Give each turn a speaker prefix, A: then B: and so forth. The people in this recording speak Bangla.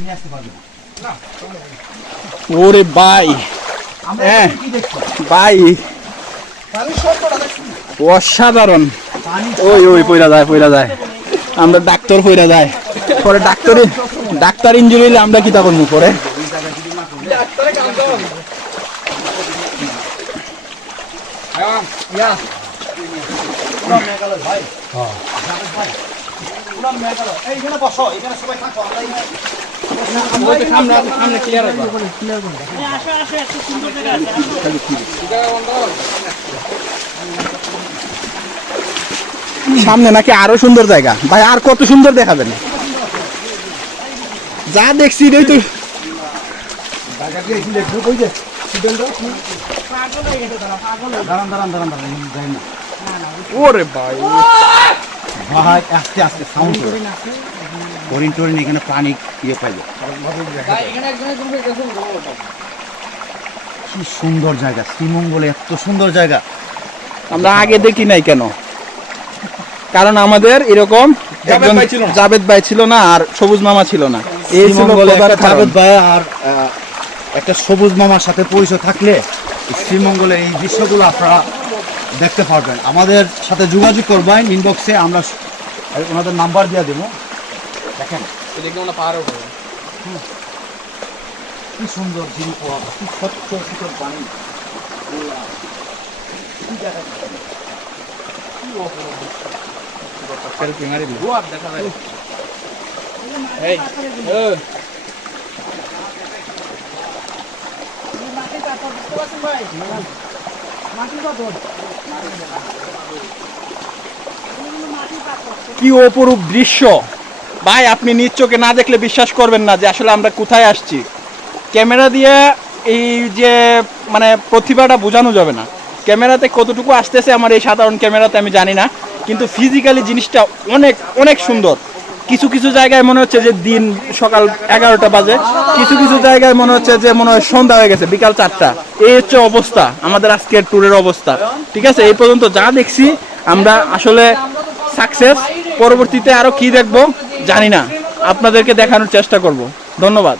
A: নিয়ে আসতে পারবে না
B: ওরে বাই।
A: আমরা
B: হ্যাঁ।
A: দেখছি।
B: অসাধারণ। ওই ওই পইরা যায় পইরা যায়। আমরা ডাক্তার পইরা যায়। পরে ডাক্তারে ডাক্তার ইঞ্জুরি হইলে আমরা কি তা করব পরে?
A: মেঘালয় ভাই। মেঘালয় এইখানে বসো এখানে সবাই থাকো আমরা
B: সামনে নাকি আরও সুন্দর জায়গা। ভাই আর কত সুন্দর দেখাবেন? যা দেখছি এটাই তো
A: জায়গা দিয়ে এখানে একটু কই যে স্টুডেন্টরা দাঁড়ান দাঁড়ান দাঁড়ান দাঁড়ান যাই না
B: ওরে ভাই।
A: ভাই আস্তে আস্তে সাউন্ড হরিণ টরিণ এখানে প্রাণী ইয়ে পাইবে কি সুন্দর জায়গা শ্রীমঙ্গলে এত সুন্দর জায়গা।
B: আমরা আগে দেখি নাই কেন? কারণ আমাদের এরকম একজন জাবেদ ভাই ছিল না আর সবুজ মামা ছিল না। এই
A: শ্রীমঙ্গলে একটা ভাই আর একটা সবুজ মামার সাথে পরিচয় থাকলে এই শ্রীমঙ্গলে এই দৃশ্যগুলো আপনারা দেখতে পারবেন। আমাদের সাথে যোগাযোগ করবেন ইনবক্সে আমরা ওনাদের নাম্বার দিয়ে দেবো। দেখেন। কি সুন্দর জিনিস কি স্বচ্ছ শীতল পানি।
B: কি অপরূপ দৃশ্য। ভাই, আপনি নিজ চোখে না দেখলে বিশ্বাস করবেন না যে আসলে আমরা কোথায় আসছি। ক্যামেরা দিয়ে এই যে মানে প্রতিভাটা বোঝানো যাবে না। ক্যামেরাতে কতটুকু আসতেছে আমার এই সাধারণ ক্যামেরাতে আমি জানি না, কিন্তু ফিজিক্যালি জিনিসটা অনেক অনেক সুন্দর। কিছু কিছু জায়গায় মনে হচ্ছে যে দিন সকাল এগারোটা বাজে। কিছু কিছু জায়গায় মনে হচ্ছে যে মনে হয় সন্ধ্যা হয়ে গেছে, বিকাল চারটা। এই হচ্ছে অবস্থা, আমাদের আজকের ট্যুরের অবস্থা। ঠিক আছে? এই পর্যন্ত যা দেখছি, আমরা আসলে সাকসেস পরবর্তীতে আরও কি দেখব? জানি না। আপনাদেরকে দেখানোর চেষ্টা করব। ধন্যবাদ।